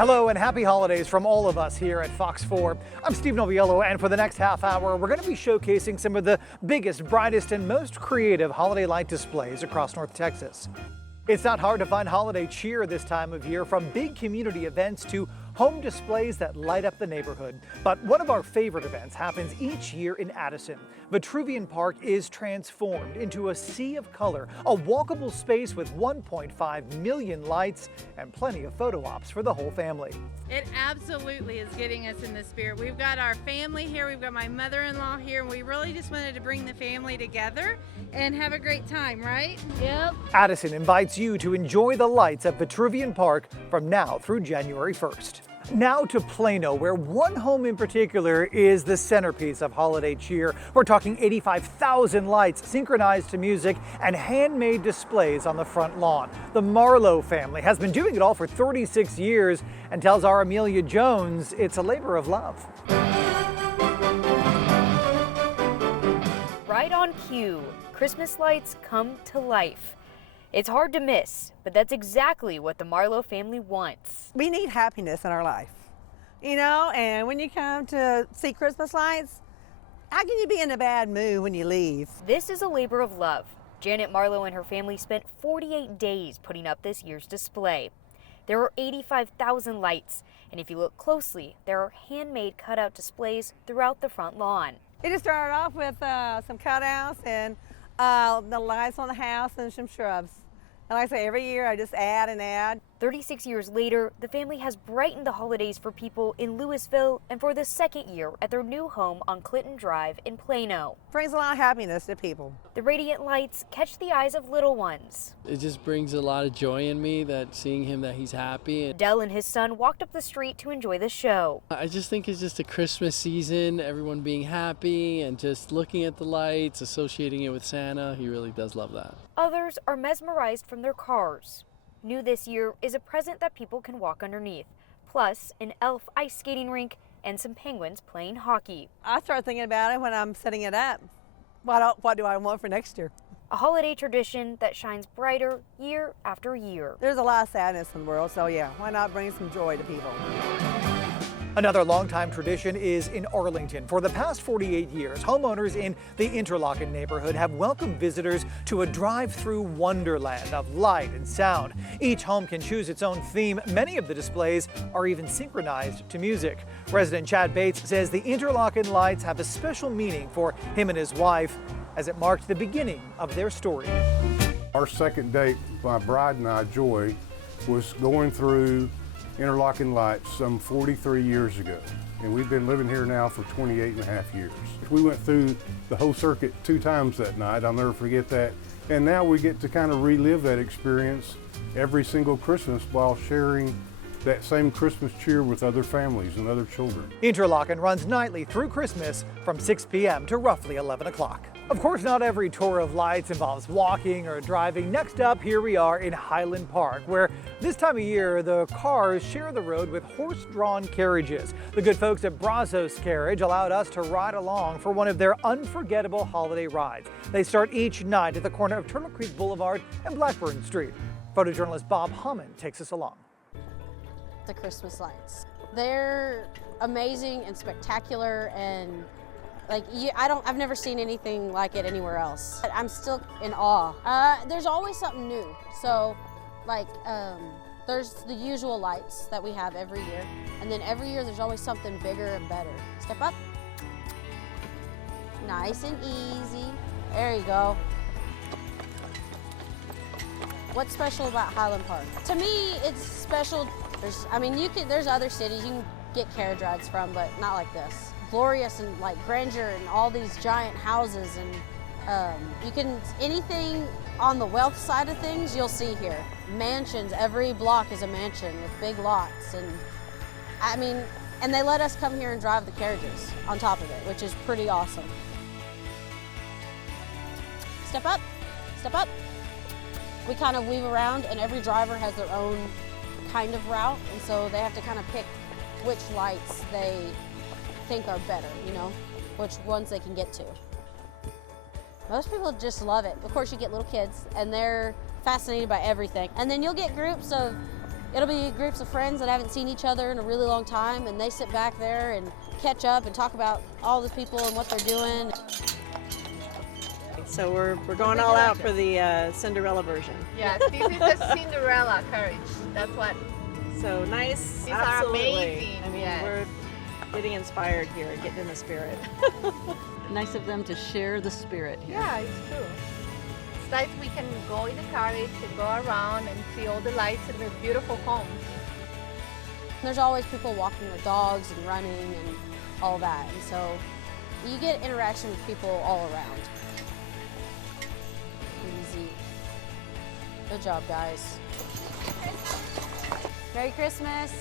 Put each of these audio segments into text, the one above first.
Hello and happy holidays from all of us here at Fox 4. I'm Steve Noviello, and for the next half hour, we're going to be showcasing some of the biggest, brightest, and most creative holiday light displays across North Texas. It's not hard to find holiday cheer this time of year, from big community events to home displays that light up the neighborhood. But one of our favorite events happens each year in Addison. Worthington Park is transformed into a sea of color, a walkable space with 1.5 million lights and plenty of photo ops for the whole family. It absolutely is getting us in the spirit. We've got our family here, we've got my mother-in-law here, and we really just wanted to bring the family together and have a great time, right? Yep. Addison invites you to enjoy the lights at Worthington Park from now through January 1st. Now to Plano, where one home in particular is the centerpiece of holiday cheer. We're talking 85,000 lights synchronized to music and handmade displays on the front lawn. The Marlowe family has been doing it all for 36 years and tells our Amelia Jones it's a labor of love. Right on cue, Christmas lights come to life. It's hard to miss, but that's exactly what the Marlowe family wants. We need happiness in our life, you know, and when you come to see Christmas lights, how can you be in a bad mood when you leave? This is a labor of love. Janet Marlowe and her family spent 48 days putting up this year's display. There are 85,000 lights, and if you look closely, there are handmade cutout displays throughout the front lawn. It just started off with some cutouts and the lights on the house and some shrubs. And like I say, every year I just add and add. 36 years later, the family has brightened the holidays for people in Louisville and for the second year at their new home on Clinton Drive in Plano. Brings a lot of happiness to people. The radiant lights catch the eyes of little ones. It just brings a lot of joy in me, that seeing him, that he's happy. Dell and his son walked up the street to enjoy the show. I just think it's just a Christmas season, everyone being happy and just looking at the lights, associating it with Santa. He really does love that. Others are mesmerized from their cars. New this year is a present that people can walk underneath, plus an elf ice skating rink and some penguins playing hockey. I start thinking about it when I'm setting it up. What do I want for next year? A holiday tradition that shines brighter year after year. There's a lot of sadness in the world, so yeah, why not bring some joy to people? Another longtime tradition is in Arlington. For the past 48 years, homeowners in the Interlochen neighborhood have welcomed visitors to a drive-through wonderland of light and sound. Each home can choose its own theme. Many of the displays are even synchronized to music. Resident Chad Bates says the Interlochen lights have a special meaning for him and his wife, as it marked the beginning of their story. Our second date, my bride and I, Joy, was going through Interlochen lights some 43 years ago, and we've been living here now for 28 and a half years. We went through the whole circuit 2 times that night. I'll never forget that. And now we get to kind of relive that experience every single Christmas while sharing that same Christmas cheer with other families and other children. Interlochen runs nightly through Christmas from 6 p.m. to roughly 11 o'clock. Of course, not every tour of lights involves walking or driving. Next up, here we are in Highland Park, where this time of year, the cars share the road with horse-drawn carriages. The good folks at Brazos Carriage allowed us to ride along for one of their unforgettable holiday rides. They start each night at the corner of Turtle Creek Boulevard and Blackburn Street. Photojournalist Bob Hammond takes us along. The Christmas lights. They're amazing and spectacular, and I've never seen anything like it anywhere else. I'm still in awe. There's always something new. So there's the usual lights that we have every year, and then every year there's always something bigger and better. Step up. Nice and easy. There you go. What's special about Highland Park? To me, it's special. There's other cities you can get carriage rides from, but not like this. Glorious and grandeur and all these giant houses, and anything on the wealth side of things you'll see here. Mansions, every block is a mansion with big lots, and they let us come here and drive the carriages on top of it, which is pretty awesome. Step up, step up. We kind of weave around, and every driver has their own kind of route, and so they have to kind of pick which lights they think are better, which ones they can get to. Most people just love it. Of course, you get little kids, and they're fascinated by everything. And then you'll get groups of It'll be groups of friends that haven't seen each other in a really long time, and they sit back there and catch up and talk about all the people and what they're doing. So we're going all out for the Cinderella version. Yeah, this is the Cinderella carriage. That's what. So nice. These are absolutely. amazing. I mean, Yes. we're getting inspired here, getting in the spirit. Nice of them to share the spirit here. Yeah, it's true. It's nice we can go in the carriage and go around and see all the lights and the beautiful homes. There's always people walking their dogs and running and all that, and so you get interaction with people all around. Easy. Good job, guys. Merry Christmas.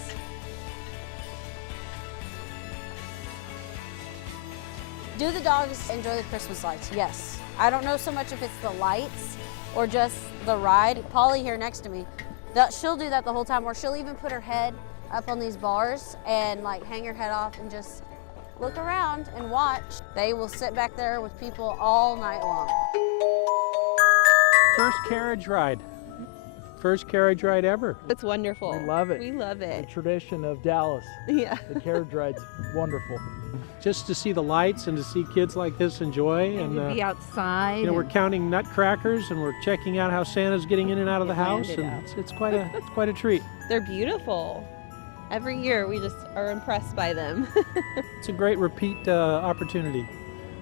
Do the dogs enjoy the Christmas lights? Yes. I don't know so much if it's the lights or just the ride. Polly here next to me, she'll do that the whole time, or she'll even put her head up on these bars and like hang her head off and just look around and watch. They will sit back there with people all night long. First carriage ride. First carriage ride ever. It's wonderful. We love it. We love The it. tradition of Dallas. Yeah. The carriage ride's wonderful. Just to see the lights and to see kids like this enjoy. And Be outside. you know, we're counting nutcrackers and we're checking out how Santa's getting in and out of the house, Planned it and out. it's quite a treat. They're beautiful. Every year we just are impressed by them. It's a great repeat opportunity.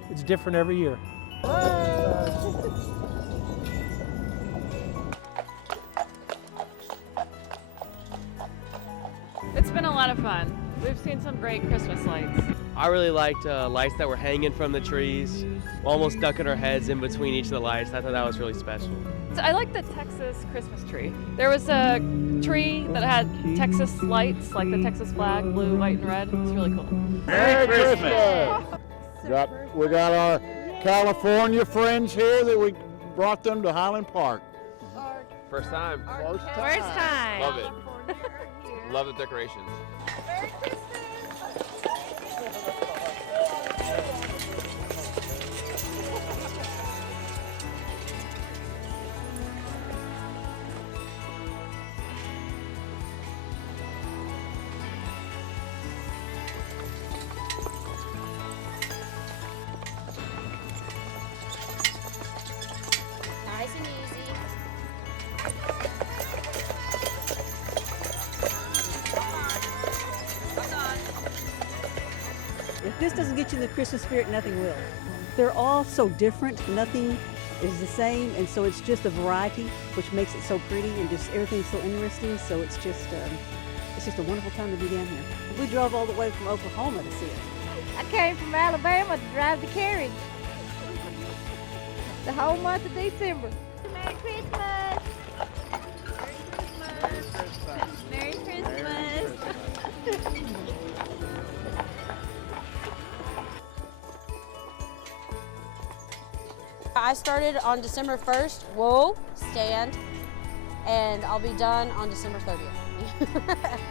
It's different every year. It's been a lot of fun. We've seen some great Christmas lights. I really liked lights that were hanging from the trees, almost ducking our heads in between each of the lights. I thought that was really special. So I like the Texas Christmas tree. There was a tree that had Texas lights, like the Texas flag, blue, white, and red. It was really cool. Merry Christmas! We got our California friends here that we brought them to Highland Park. First time. First time. Love it. Love the decorations. Merry Christmas. Nice and easy. If this doesn't get you in the Christmas spirit, nothing will. They're all so different. Nothing is the same, and so it's just a variety, which makes it so pretty and just everything's so interesting. So it's just a wonderful time to be down here. We drove all the way from Oklahoma to see it. I came from Alabama to drive the carriage. The whole month of December. Merry Christmas. Merry Christmas. I started on December 1st. Whoa, stand. And I'll be done on December 30th.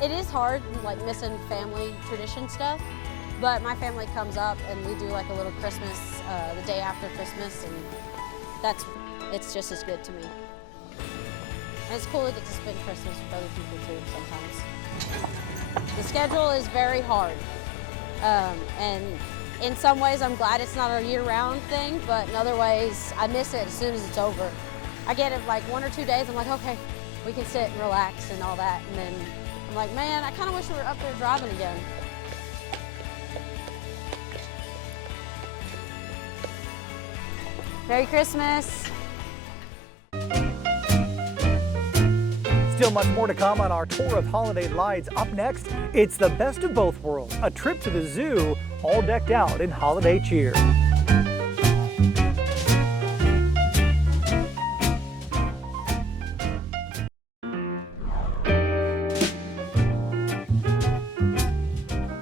It is hard, like missing family tradition stuff, but my family comes up and we do like a little Christmas the day after Christmas, and it's just as good to me. And it's cool to get to spend Christmas with other people too sometimes. The schedule is very hard, and in some ways I'm glad it's not a year-round thing, but in other ways I miss it as soon as it's over. I get it like 1 or 2 days, I'm like, okay, we can sit and relax and all that, and then I'm like, man, I kind of wish we were up there driving again. Merry Christmas. Still much more to come on our tour of holiday lights. Up next, it's the best of both worlds. A trip to the zoo, all decked out in holiday cheer.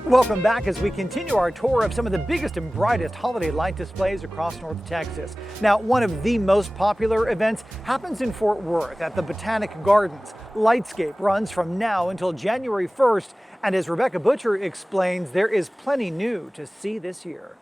Welcome back as we continue our tour of some of the biggest and brightest holiday light displays across North Texas. Now, one of the most popular events happens in Fort Worth at the Botanical Gardens. Lightscape runs from now until January 1st, and as Rebecca Butcher explains, there is plenty new to see this year.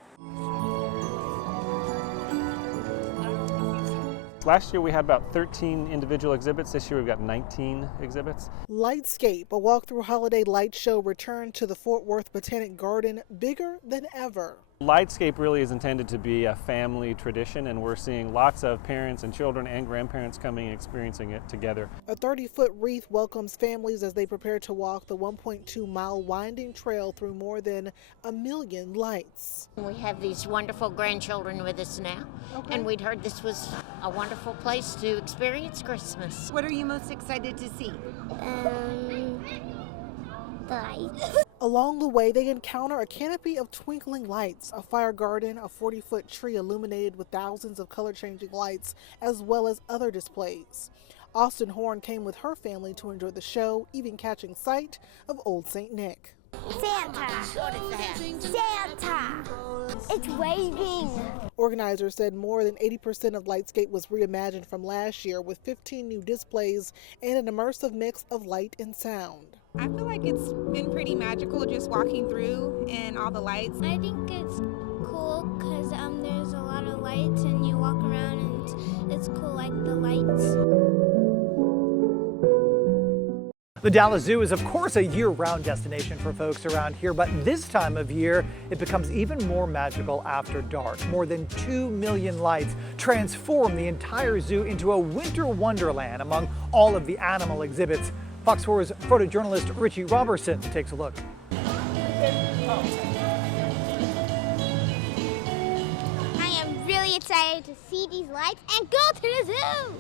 Last year we had about 13 individual exhibits. This year we've got 19 exhibits. Lightscape, a walk through holiday light show, returned to the Fort Worth Botanic Garden bigger than ever. Lightscape really is intended to be a family tradition, and we're seeing lots of parents and children and grandparents coming and experiencing it together. A 30-foot wreath welcomes families as they prepare to walk the 1.2-mile winding trail through more than 1 million lights. We have these wonderful grandchildren with us now, and we'd heard this was a wonderful place to experience Christmas. What are you most excited to see? Lights. Along the way, they encounter a canopy of twinkling lights, a fire garden, a 40-foot tree illuminated with thousands of color-changing lights, as well as other displays. Austin Horn came with her family to enjoy the show, even catching sight of Old St. Nick. Santa! What is that? Santa! It's waving! Organizers said more than 80% of Lightscape was reimagined from last year, with 15 new displays and an immersive mix of light and sound. I feel like it's been pretty magical just walking through and all the lights. I think it's cool because there's a lot of lights and you walk around and it's cool like the lights. The Dallas Zoo is of course a year-round destination for folks around here, but this time of year it becomes even more magical after dark. More than 2 million lights transform the entire zoo into a winter wonderland among all of the animal exhibits. Fox 4's photojournalist Richie Robertson takes a look. I am really excited to see these lights and go to the zoo!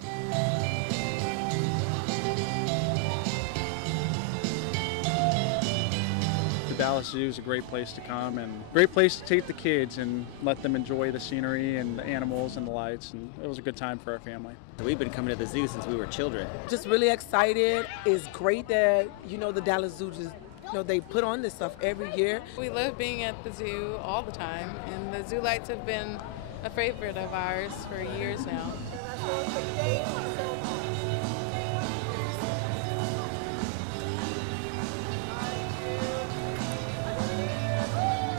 The Dallas Zoo is a great place to come and great place to take the kids and let them enjoy the scenery and the animals and the lights, and it was a good time for our family. We've been coming to the zoo since we were children. Just really excited. It's great that, the Dallas Zoo just, they put on this stuff every year. We love being at the zoo all the time, and the zoo lights have been a favorite of ours for years now.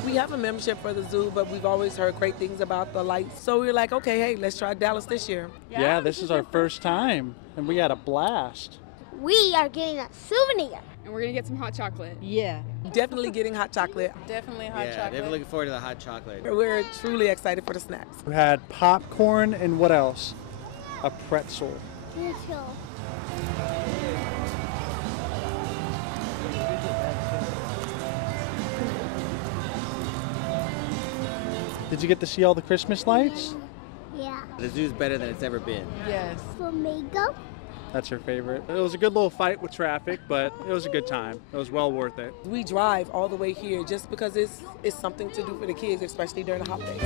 We have a membership for the zoo, but we've always heard great things about the lights. So we were like, okay, hey, let's try Dallas this year. Yeah, this is our first time, and we had a blast. We are getting a souvenir. And we're going to get some hot chocolate. Yeah. Definitely getting hot chocolate. Definitely hot chocolate. Yeah, definitely looking forward to the hot chocolate. We're truly excited for the snacks. We had popcorn and what else? A pretzel. Did you get to see all the Christmas lights? Yeah. The zoo's better than it's ever been. Yes. Flamingo? That's her favorite. It was a good little fight with traffic, but it was a good time. It was well worth it. We drive all the way here just because it's something to do for the kids, especially during the holidays.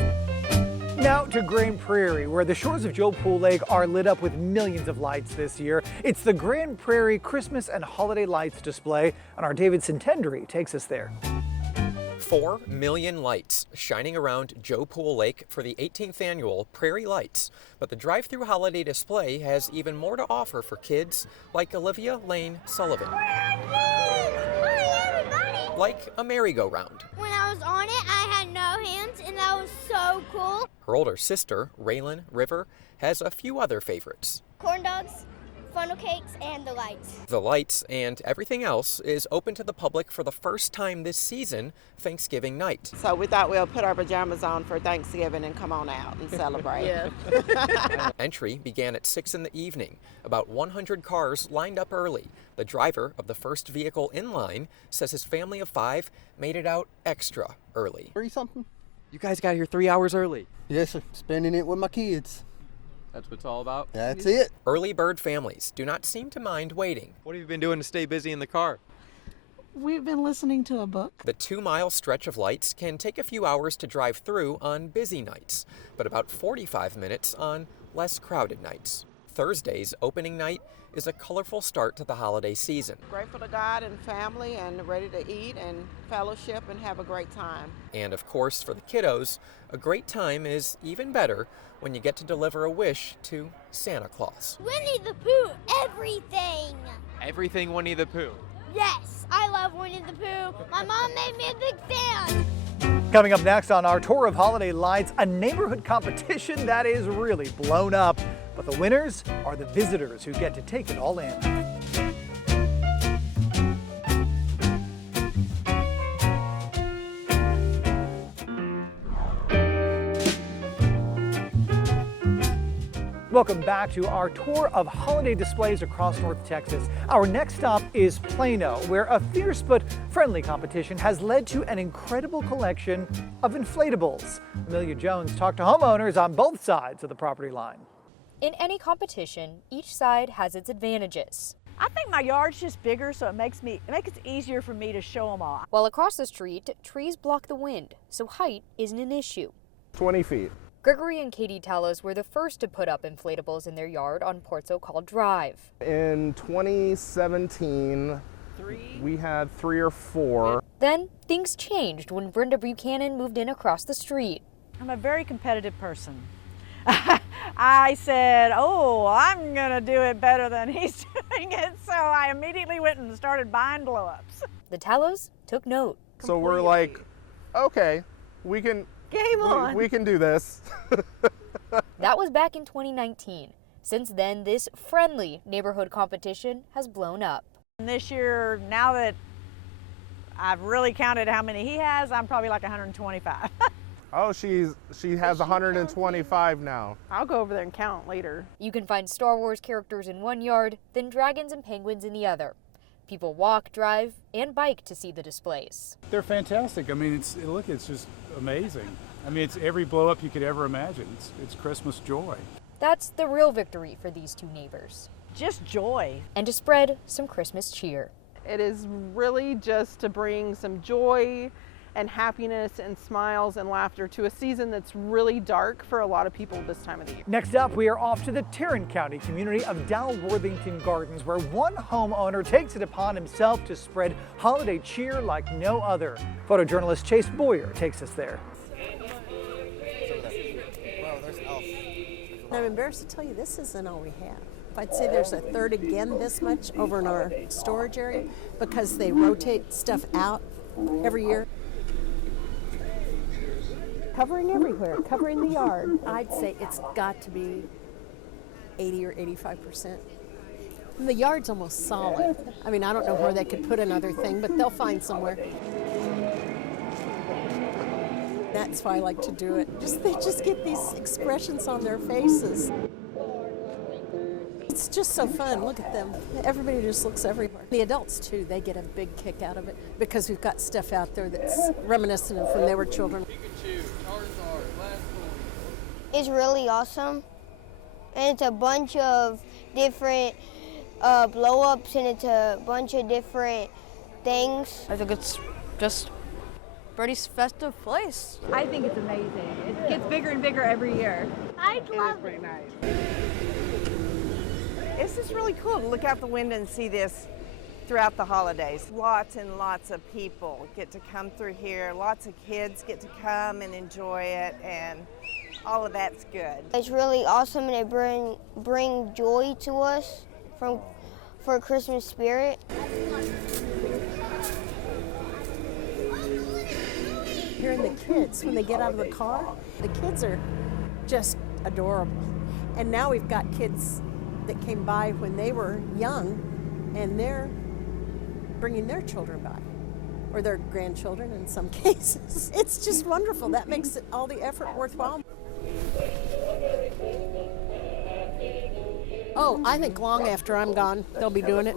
Now to Grand Prairie, where the shores of Joe Pool Lake are lit up with millions of lights this year. It's the Grand Prairie Christmas and Holiday Lights display, and our David Sintendry takes us there. 4 million lights shining around Joe Pool Lake for the 18th annual Prairie Lights. But the drive-through holiday display has even more to offer for kids like Olivia Lane Sullivan. Like a merry-go-round. When I was on it, I had no hands, and that was so cool. Her older sister, Raylan River, has a few other favorites. Corn dogs, funnel cakes, and the lights. The lights and everything else is open to the public for the first time this season, Thanksgiving night. So we thought we'll put our pajamas on for Thanksgiving and come on out and celebrate. Entry began at 6 in the evening. About 100 cars lined up early. The driver of the first vehicle in line says his family of 5 made it out extra early. 3-something. You guys got here 3 hours early. Yes, sir. Spending it with my kids. That's what it's all about? That's it. Early bird families do not seem to mind waiting. What have you been doing to stay busy in the car? We've been listening to a book. The 2-mile stretch of lights can take a few hours to drive through on busy nights, but about 45 minutes on less crowded nights. Thursday's opening night is a colorful start to the holiday season. Grateful to God and family and ready to eat and fellowship and have a great time. And of course, for the kiddos, a great time is even better when you get to deliver a wish to Santa Claus. Winnie the Pooh, everything. Everything Winnie the Pooh. Yes, I love Winnie the Pooh. My mom made me a big fan. Coming up next on our tour of holiday lights, a neighborhood competition that is really blown up. But the winners are the visitors who get to take it all in. Welcome back to our tour of holiday displays across North Texas. Our next stop is Plano, where a fierce but friendly competition has led to an incredible collection of inflatables. Amelia Jones talked to homeowners on both sides of the property line. In any competition, each side has its advantages. I think my yard's just bigger, so it makes it easier for me to show them all. While across the street, trees block the wind, so height isn't an issue. 20 feet. Gregory and Katie Tallows were the first to put up inflatables in their yard on Port So-Called Drive. In 2017, we had 3 or 4. Then things changed when Brenda Buchanan moved in across the street. I'm a very competitive person. I said, oh, I'm gonna do it better than he's doing it, so I immediately went and started buying blow-ups. The Tallows took note. So we're like, okay, we can do this. That was back in 2019. Since then, this friendly neighborhood competition has blown up. And this year, now that I've really counted how many he has, I'm probably like 125. Oh, she has 125 now. I'll go over there and count later. You can find Star Wars characters in one yard, then dragons and penguins in the other. People walk, drive, and bike to see the displays. They're fantastic. I mean, it's just amazing. I mean, it's every blow up you could ever imagine. It's Christmas joy. That's the real victory for these two neighbors. Just joy. And to spread some Christmas cheer. It is really just to bring some joy and happiness and smiles and laughter to a season that's really dark for a lot of people this time of the year. Next up, we are off to the Tarrant County community of Worthington Gardens, where one homeowner takes it upon himself to spread holiday cheer like no other. Photojournalist Chase Boyer takes us there. I'm embarrassed to tell you, this isn't all we have. I'd say there's a third again this much over in our storage area because they rotate stuff out every year. Covering everywhere, covering the yard. I'd say it's got to be 80 or 85%. And the yard's almost solid. I mean, I don't know where they could put another thing, but they'll find somewhere. That's why I like to do it. They just get these expressions on their faces. It's just so fun. Look at them. Everybody just looks everywhere. The adults, too, they get a big kick out of it because we've got stuff out there that's reminiscent of when they were children. It's really awesome. And it's a bunch of different blow-ups, and it's a bunch of different things. I think it's just pretty festive place. I think it's amazing. It gets bigger and bigger every year. I love it. It's just really cool to look out the window and see this throughout the holidays. Lots and lots of people get to come through here. Lots of kids get to come and enjoy it, and all of that's good. It's really awesome, and it bring joy to us for Christmas spirit. Hearing the kids when they get out of the car, the kids are just adorable. And now we've got kids that came by when they were young, and they're bringing their children by, or their grandchildren in some cases. It's just wonderful. That makes it all the effort worthwhile. Oh, I think long after I'm gone, they'll be doing it.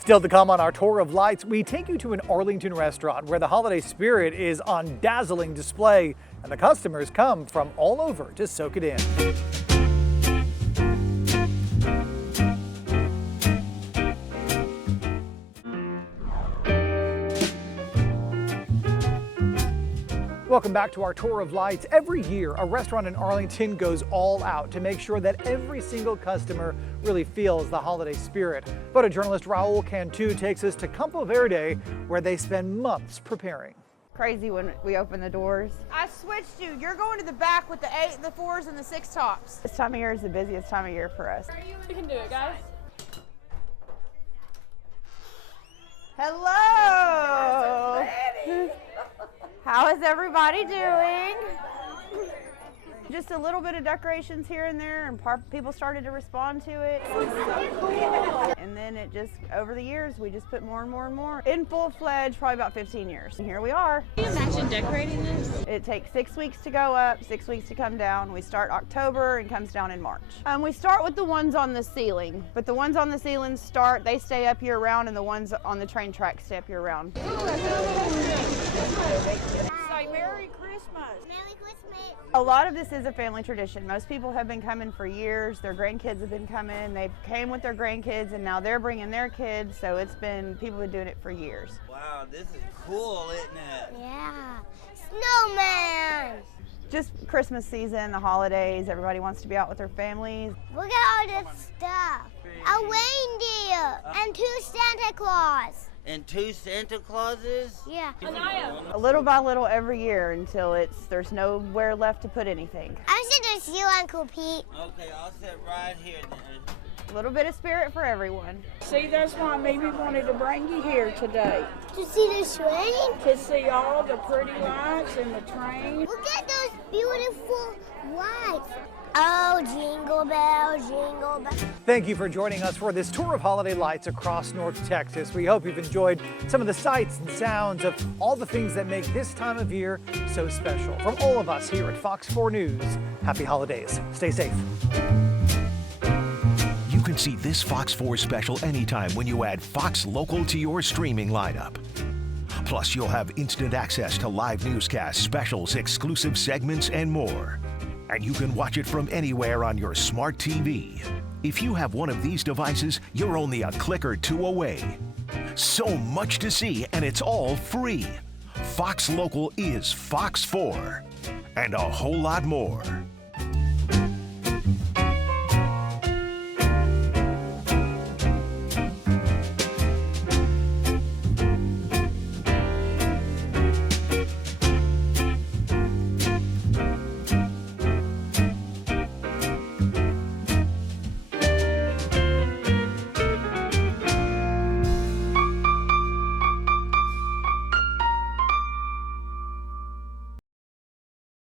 Still to come on our tour of lights, we take you to an Arlington restaurant where the holiday spirit is on dazzling display, and the customers come from all over to soak it in. Welcome back to our tour of lights. Every year, a restaurant in Arlington goes all out to make sure that every single customer really feels the holiday spirit. Photojournalist Raul Cantu takes us to Campo Verde, where they spend months preparing. Crazy when we open the doors. I switched you. You're going to the back with the 8, the 4s, and the 6 tops. This time of year is the busiest time of year for us. We can do it, guys. Hello. How is everybody doing? Just a little bit of decorations here and there, and people started to respond to it. And then it just, over the years, we just put more and more and more. In full-fledged, probably about 15 years. And here we are. Can you imagine decorating this? It takes 6 weeks to go up, 6 weeks to come down. We start October and comes down in March. We start with the ones on the ceiling, but the ones on the ceiling they stay up year round, and the ones on the train track stay up year round. Say Merry Christmas. Merry Christmas. A lot of this is a family tradition. Most people have been coming for years. Their grandkids have been coming. They've came with their grandkids, and now they're bringing their kids. So people have been doing it for years. Wow, this is cool, isn't it? Yeah. Snowman. Just Christmas season, the holidays, everybody wants to be out with their families. Look at all this stuff. A reindeer and 2 Santa Claus. And 2 Santa Clauses? Yeah. A little by little every year until there's nowhere left to put anything. I'm sitting with you, Uncle Pete. Okay, I'll sit right here then. A little bit of spirit for everyone. See, that's why Mimi wanted to bring you here today. To see the train? To see all the pretty lights and the train. Look at those beautiful lights. Oh, jingle bell, jingle bell. Thank you for joining us for this tour of holiday lights across North Texas. We hope you've enjoyed some of the sights and sounds of all the things that make this time of year so special. From all of us here at Fox 4 News, happy holidays. Stay safe. You can see this Fox 4 special anytime when you add Fox Local to your streaming lineup. Plus, you'll have instant access to live newscasts, specials, exclusive segments, and more. And you can watch it from anywhere on your smart TV. If you have one of these devices, you're only a click or 2 away. So much to see, and it's all free. Fox Local is Fox 4, and a whole lot more.